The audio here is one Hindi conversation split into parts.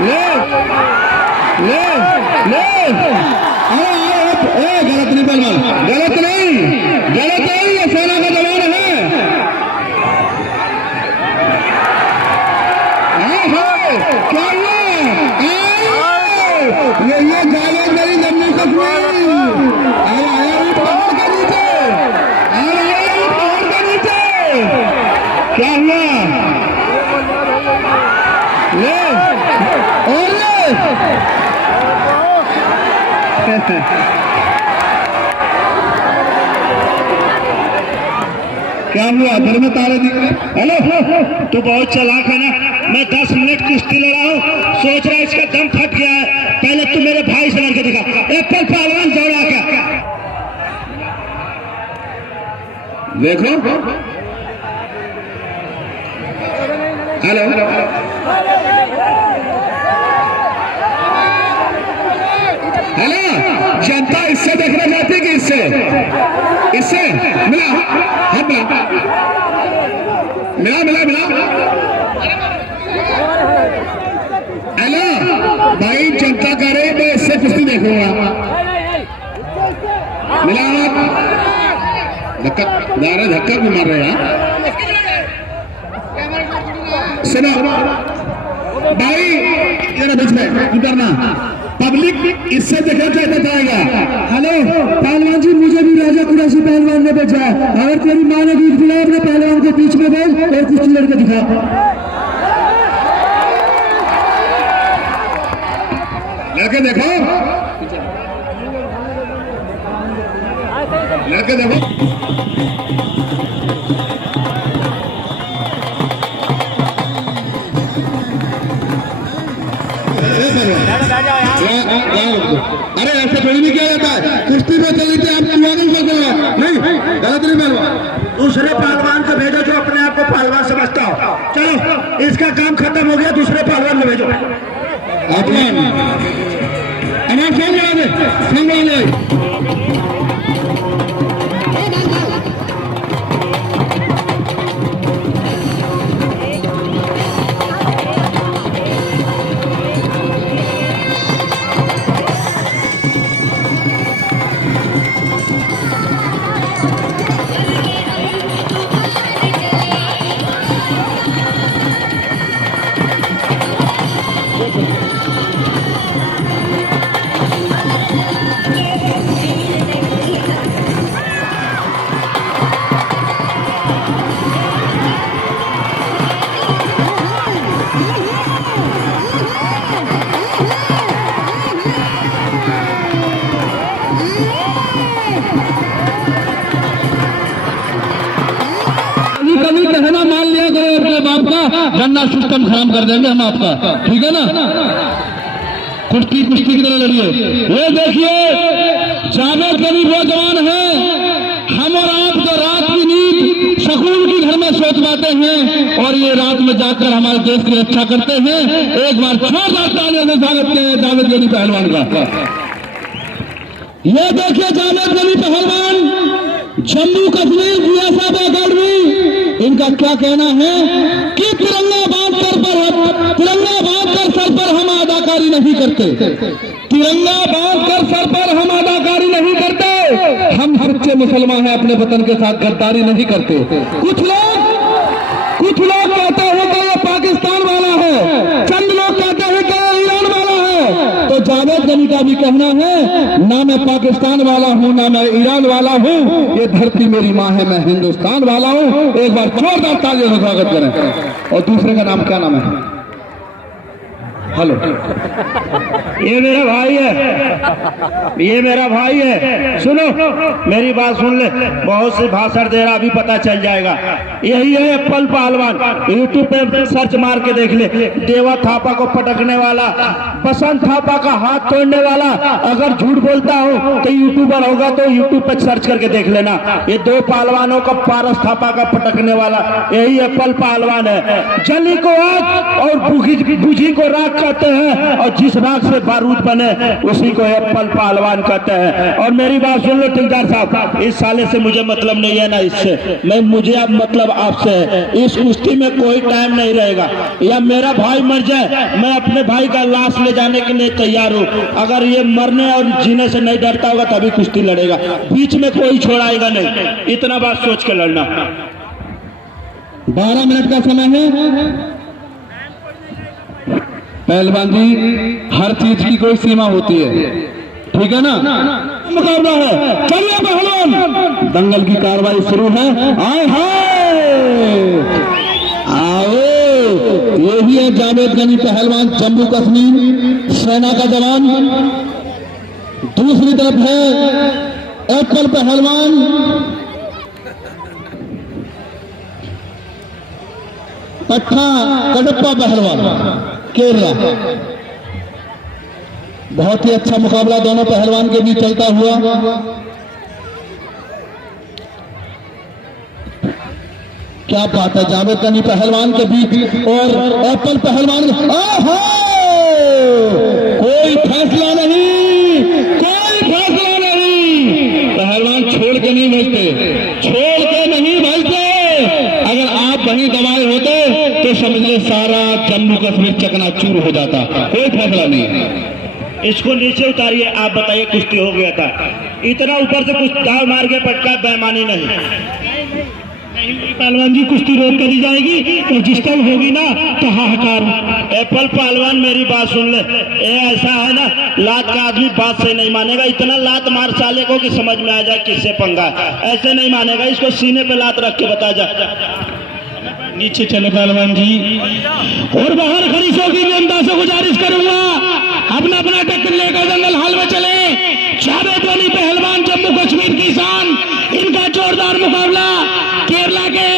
ले ले ले गलत नहीं पहलवान, गलत नहीं, गलत नहीं, ये सेना का जवान है। क्या हुआ? ये जावेद मेरी जमीन को आया हूँ पहाड़ के नीचे, आया हूँ पहाड़ के नीचे। क्या हुआ? ले और ले क्या हुआ? दिल में तारे दिख रहे? हेलो, तू बहुत चालाक है ना। मैं 10 मिनट कुश्ती लड़ा हूँ, सोच रहा है इसका दम फट गया है। पहले तू मेरे भाई से लड़के दिखा, एप्पल पहलवान दौड़ा क्या? देखो, हेलो, हेलो, जनता इससे देखना चाहती है कि इससे मिला हाथ मिला मिला मिला मिला। हेलो भाई, जनता कह रही मैं इससे कुश्ती देखूंगा। मिला धक्का धक्का भी मार रहे हैं। सुनो भाई, ये बीच में उतरना, पब्लिक इससे देखना चाहता जाएगा। हेलो पहलवान जी, मुझे भी राजा कुरैशी पहलवान ने भेजा है। अगर तेरी माँ ने दूध पिलाया, अपने पहलवान के बीच में बोल और कुछ लड़के दिखा। लड़के देखो, लड़के देखो। अरे ऐसे थोड़ी नहीं किया जाता है। कुश्ती में चली थी, आप क्यों नहीं करते? नहीं, गलत नहीं पहलवान। दूसरे पहलवान को भेजो जो अपने आप को पहलवान समझता हो। चलो, इसका काम खत्म हो गया, दूसरे पहलवान को भेजो। कहना मान लिया करो अपने बाप का, गन्ना सिस्टम खराब कर देंगे हम आपका, ठीक है ना? कुश्ती की तरह लड़िए। ये देखिए, जावेद गनी वो जवान है, हम और आप जो रात की नींद सुकून की घर में सोच पाते हैं और ये रात में जाकर हमारे देश की रक्षा करते हैं। एक बार जोरदार तालियों से स्वागत किया जावेद गनी पहलवान का। ये देखिए जावेद गनी पहलवान, जम्मू कश्मीर बीएसएफ अकेडमी, इनका क्या कहना है कि तिरंगा बांध कर सर पर हम अदाकारी नहीं करते, तिरंगा बांध कर सर पर हम अदाकारी नहीं करते, हम सच्चे मुसलमान हैं, अपने वतन के साथ गद्दारी नहीं करते। कुछ लोग कहते हैं कि ये पाकिस्तान वाला है, चंद लोग कहते हैं कि ईरान वाला है। तो जावेद गनी का भी कहना है, ना मैं पाकिस्तान वाला हूं, ना मैं ईरान वाला हूं, ये धरती मेरी मां है, मैं हिंदुस्तान वाला हूं। एक बार जोरदार तालियों से स्वागत करें। और दूसरे का नाम क्या नाम है? हेलो, ये मेरा भाई है, ये मेरा भाई है। सुनो मेरी बात सुन ले, बहुत सी भाषण दे रहा, अभी पता चल जाएगा। यही है एप्पल पहलवान, यूट्यूब पे सर्च मार के देख ले। देवा थापा को पटकने वाला, बसंत थापा का हाथ तोड़ने वाला, अगर झूठ बोलता हो तो यूट्यूबर होगा तो यूट्यूब पे सर्च करके देख लेना। ये दो पहलवानों का, पारस थापा का पटकने वाला यही एप्पल पहलवान है। जली को आग और बुझी को राख कहते हैं, और जिस राख से बारूद बने उसी को एप्पल पहलवान कहते हैं। और मेरी बात सुन लो ठेकेदार साहब, इस साले से मुझे मतलब नहीं है ना इससे, मुझे अब मतलब आपसे है। इस कुश्ती में कोई टाइम नहीं रहेगा, या मेरा भाई मर जाए मैं अपने भाई का लाश ले जाने के लिए तैयार हूँ। अगर ये मरने और जीने से नहीं डरता होगा तभी कुश्ती लड़ेगा, बीच में कोई छोड़ाएगा नहीं। इतना बात सोच के लड़ना। 12 मिनट का समय है। पहलवान जी, हर चीज की कोई सीमा होती है, ठीक है ना? मुकाबला है, चलिए पहलवान, दंगल की कार्रवाई शुरू है। आए हाय, आओ, यही है जावेद गनी पहलवान जम्मू कश्मीर सेना का जवान। दूसरी तरफ है एप्पल पहलवान, पट्टा कडप्पा पहलवान केरला। बहुत ही अच्छा मुकाबला दोनों पहलवान के बीच चलता हुआ। क्या बात है, जावेद गनी पहलवान के बीच और एप्पल पहलवान। कोई फैसला नहीं, कोई फैसला नहीं। पहलवान छोड़ के नहीं बचते, छोड़ के नहीं बचते। अगर आप वहीं दबाए होते तो समझ ले सारा जम्मू कश्मीर चकनाचूर हो जाता। कोई फैसला नहीं। इसको नीचे उतारिए। आप बताइए, कुश्ती हो गया था, इतना ऊपर से कुछ दाव मार के पटका, बेईमानी नहीं। पहलवान जी, कुश्ती रोक कर दी जाएगी और जिस टाइम होगी ना तो हाहाकार। एप्पल पहलवान मेरी बात सुन ले, ये ऐसा है ना, लात का आदमी बात से नहीं मानेगा। इतना लात मार साले को कि समझ में आ जाए किससे पंगा है, ऐसे नहीं मानेगा। इसको सीने पे लात रख के बता जा। नीचे चले पहलवान जी। और बाहर खड़ी चौकी जनता से गुजारिश करूंगा, अपना अपना टक्कर लेकर जंगल हाल में चले। जावेद गनी पहलवान जम्मू कश्मीर की शान, इनका जोरदार मुकाबला केरला के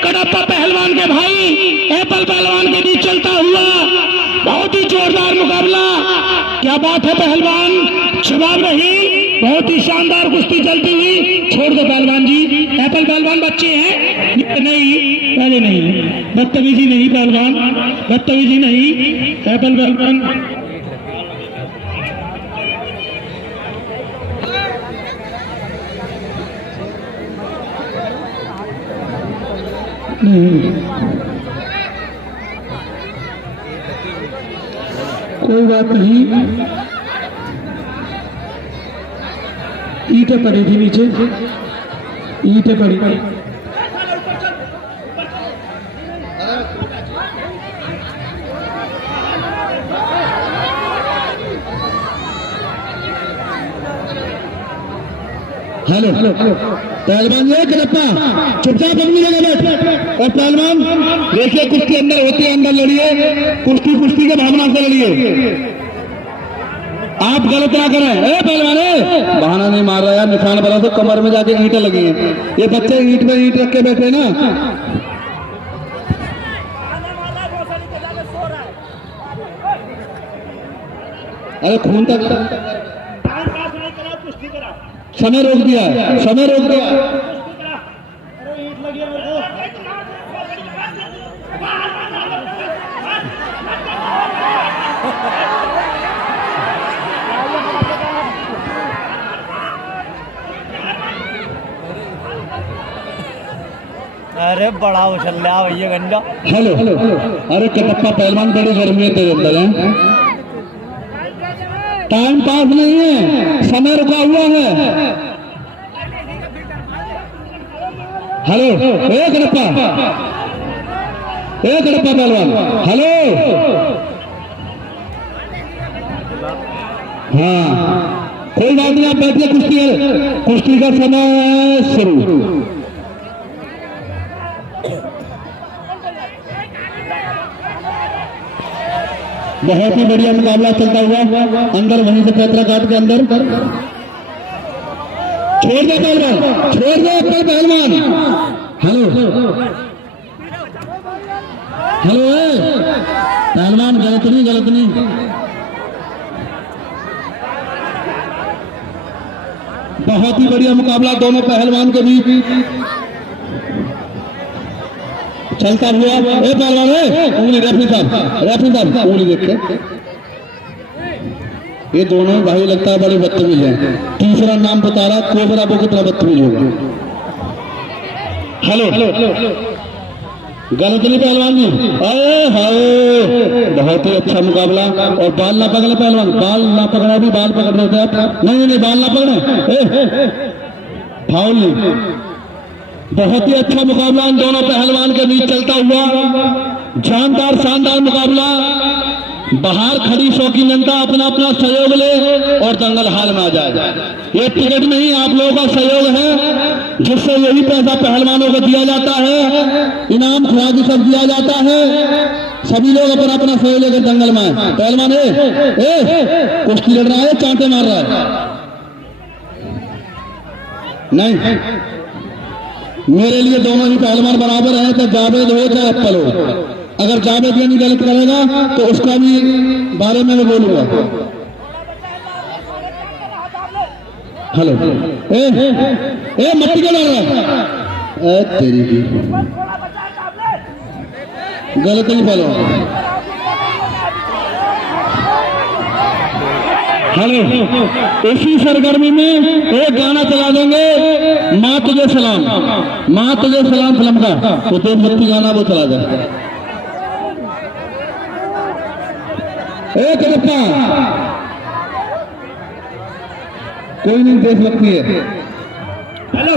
कडप्पा पहलवान के भाई एप्पल पहलवान के बीच चलता हुआ। बहुत ही जोरदार मुकाबला। क्या बात है पहलवान, जवाब नहीं। बहुत ही शानदार कुश्ती चलती हुई। छोड़ दो पहलवान जी, एप्पल पहलवान बच्चे हैं। नहीं, पहले नहीं, बदतमीजी नहीं पहलवान, बदतमीजी नहीं। एप्पल पहलवान कोई बात नहीं। ईंटें पड़ी थी नीचे, ईंटें पड़ी। हेलो पहलवान, ये कडप्पा चुपचाप अपनी जगह बैठ। और पहलवान देखिए, कुश्ती अंदर होती है, अंदर लड़िए। कुश्ती कुश्ती के भावना से लड़िए, आप गलत ना करें। ए पहलवान, बहाना नहीं मार रहा यार, निशान बना तो कमर में जाके ईंटें लगी हैं। ये बच्चे ईंट में ईंट रख के बैठे ना। अरे खून तक समय रोक दिया, समय रोक दिया। अरे बड़ा उछल रहा भैया गंजा। हेलो, अरे कडप्पा पहलवान, बड़ी गर्मी है तेरे अंदर है। टाइम पास नहीं है, समय रुका हुआ है। हेलो, एक कडप्पा पहलवान, हेलो। हाँ, कोई बात नहीं, आप बैठिए। कुश्ती का समय शुरू। बहुत ही बढ़िया मुकाबला चलता हुआ अंदर, वहीं से पैतरा घाट के अंदर। छोड़ दे पहलवान, छोड़ दे अपने पहलवान। हेलो हेलो, पहलवान गलत नहीं, गलत नहीं। बहुत ही बढ़िया मुकाबला दोनों पहलवान के बीच चलता हुआ। ए पहलवान, उंगली रेफरी साहब, उंगली देख के। ये दोनों भाई लगता है बड़े बदतमीज हैं। तीसरा नाम बता रहा कोबरा, वो कितना बदतमीज होगा। हेलो गलत नहीं पहलवान जी, अरे हाय बहुत ही अच्छा मुकाबला। और बाल ना पकड़े पहलवान, बाल ना पकड़ा भी, बाल पकड़ रहे थे आप। नहीं बाल ना पकड़े, फाउल नहीं। बहुत ही अच्छा मुकाबला इन दोनों पहलवान के बीच चलता हुआ, जानदार शानदार मुकाबला। बाहर खड़ी शौकीन जनता अपना अपना सहयोग ले और दंगल हाल में आ जाए। ये टिकट नहीं, आप लोगों का सहयोग है, जिससे यही पैसा पहलवानों को दिया जाता है, इनाम खुराकी सब दिया जाता है। सभी लोग अपना अपना सहयोग लेकर दंगल में आए। पहलवान कुश्ती लड़ रहा है, चांटे मार रहा है? नहीं, मेरे लिए दोनों ही पहलवान बराबर है, चाहे जावेद हो चाहे अप्पल हो। अगर जावेद ये नहीं गलत करेगा तो उसका भी बारे में मैं बोलूंगा। हेलो मट्टी क्यों लड़ रहा है? तेरी की गलत नहीं बोलो। हेलो, इसी सरगर्मी में एक गाना चला देंगे, माँ तुझे सलाम, माँ तुझे सलाम फिल्म का, तो तेज बत्ती गाना वो चला जाए। एक रफ्ता कोई नहीं, देश लगती है। हेलो,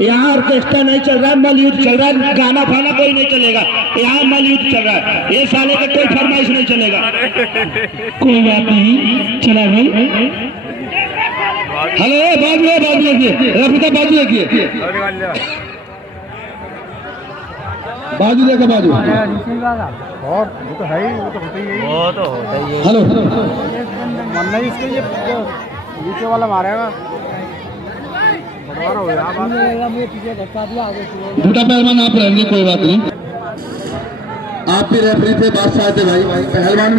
यहाँ ऑर्केस्ट्रा नहीं चल रहा है, मलयुद्ध चल रहा है, गाना फाना कोई नहीं चलेगा। यहाँ मलयुद्ध चल रहा है, ये साले का कोई फरमाइश नहीं चलेगा। कोई बात नहीं, चला भाई। हेलो बाजू देखिए, रफीका बाजू देखिए, बाजू देखो बाजू। और वो तो है ही, वो तो होता ही है, वो तो होता ही है। हेलो मन नहीं इसको, ये नीचे वाला मारेगा हो गया। झूठा पहलवान आप रहेंगे, कोई बात नहीं। आप भी रेफरी थे, बादशाह थे भाई पहलवान में।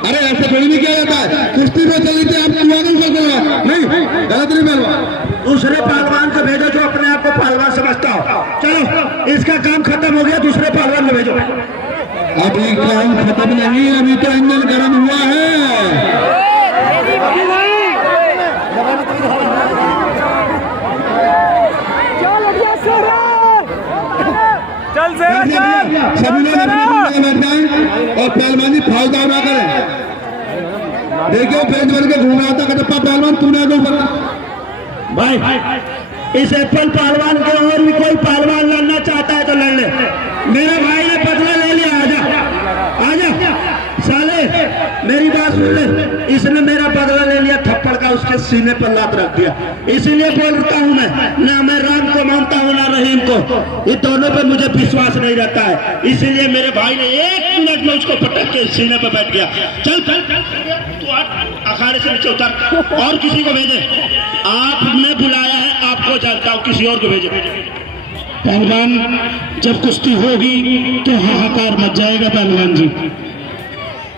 अरे ऐसे कोई नहीं किया जाता है, कुश्ती में चली थी आप नहीं, गलत नहीं पहलवान। दूसरे पहलवान को भेजो जो अपने आप को पहलवान समझता हो। चलो, इसका काम खत्म हो गया, दूसरे पहलवान को भेजो। अभी काम खत्म नहीं, अभी तो इंजन गर्म हुआ है। चल से सभी लोग अपनी बैठ जाएं और पहलवानी फालतू ना करें। देखिए पेट भर के घूम रहा था कटप्पा पहलवान, तूने आगे ऊपर भाई इस एप्पल पहलवान के और भी कोई पहलवान लड़ना चाहता है तो लड़ ले। मेरे भाई ने बदला ले लिया, आजा साले, मेरी बात सुन ले। इसने मेरा बदला ले लिया, थप्पड़ का उसके सीने पर लात रख दिया। इसीलिए बोलता हूँ मैं राम को मानता हूँ ना रहीम को। ये दोनों पे मुझे विश्वास नहीं रहता है, इसीलिए मेरे भाई ने 1 मिनट में उसको पटक के सीने पर बैठ गया। चल तू अखाड़े से नीचे उतर और किसी को भेजे। आपने बुलाया है, आपको जानता हूँ, किसी और को भेजे। पहलवान जब कुश्ती होगी तो हाहाकार मच जाएगा। पहलवान जी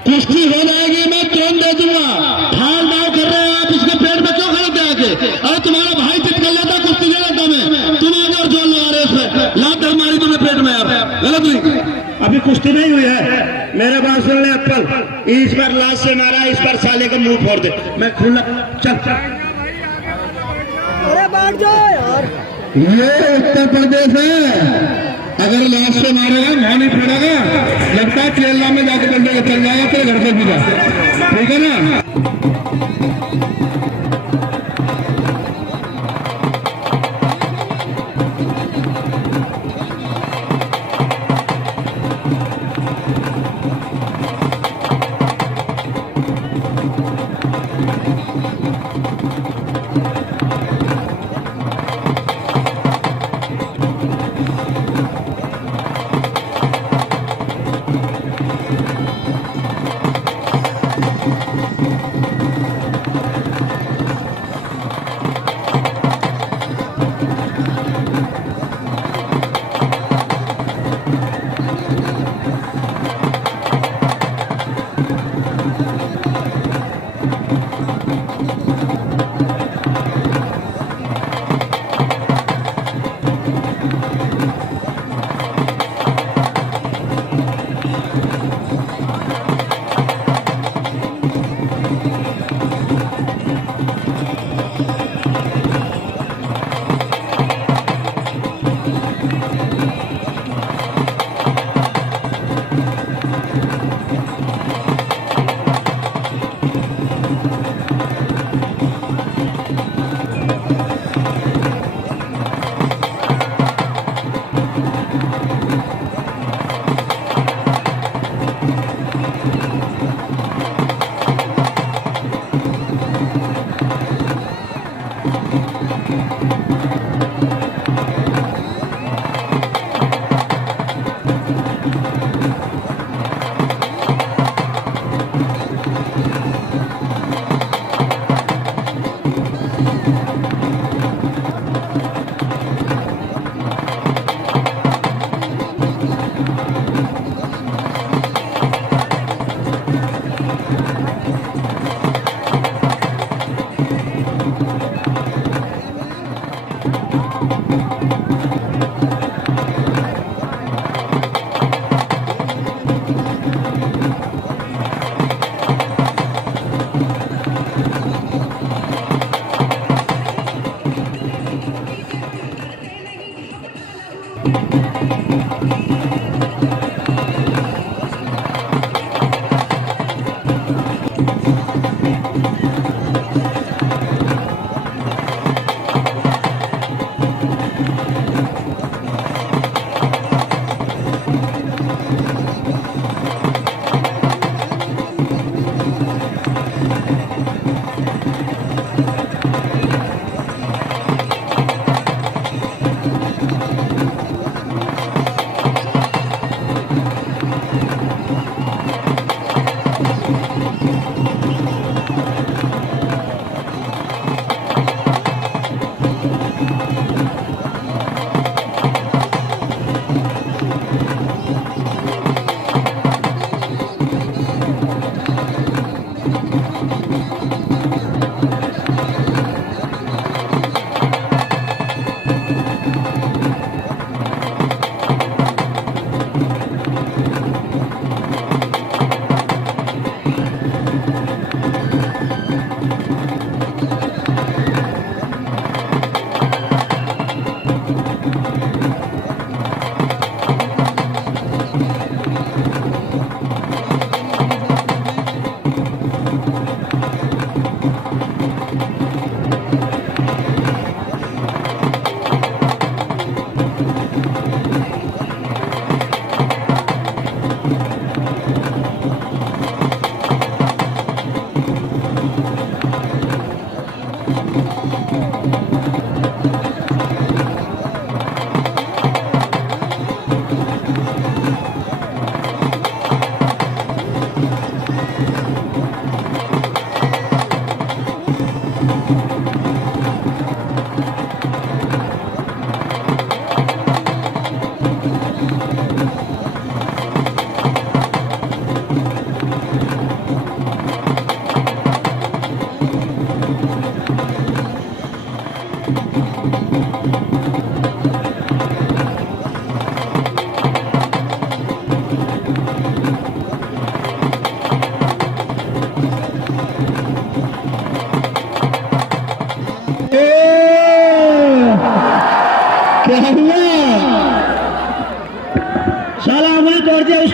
कुश्ती हो जाएगी, मैं ट्रेन दे दूंगा। ठाल डाव कर रहे हैं आप, इसके पेट में क्यों खड़े थे आके? अरे तुम्हारा भाई चित कर लेता कुश्ती के लेता में, तुम आगे और जोर लगा रहे उसमें, लात मारी तुमने पेट में यार, गलत नहीं। अभी कुश्ती नहीं हुई है, मेरे बात सुन ले अप्पल। इस बार लाश से मारा, इस बार साले का मुंह फोड़ दे। मैं खुला चल। अरे बैठ जाओ यार, ये उत्तर प्रदेश है, अगर लास्ट से मारेगा वहां नहीं पड़ेगा, लगता है केरला में जाके बंदे चल जाएगा, फिर घर से भी जा, ठीक है ना।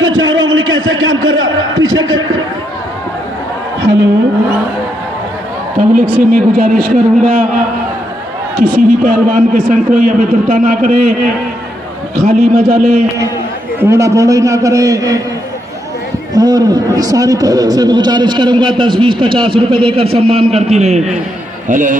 उसका चारों उंगली कैसे काम कर रहा पीछे कर। हेलो, पब्लिक से मैं गुजारिश करूंगा किसी भी पहलवान के संग कोई अभद्रता ना करे, खाली मजा ले, ओड़ा बोड़ा ना करे। और सारी पब्लिक से मैं गुजारिश करूंगा 10, 20, 50 रुपए देकर सम्मान करती रहे। हेलो।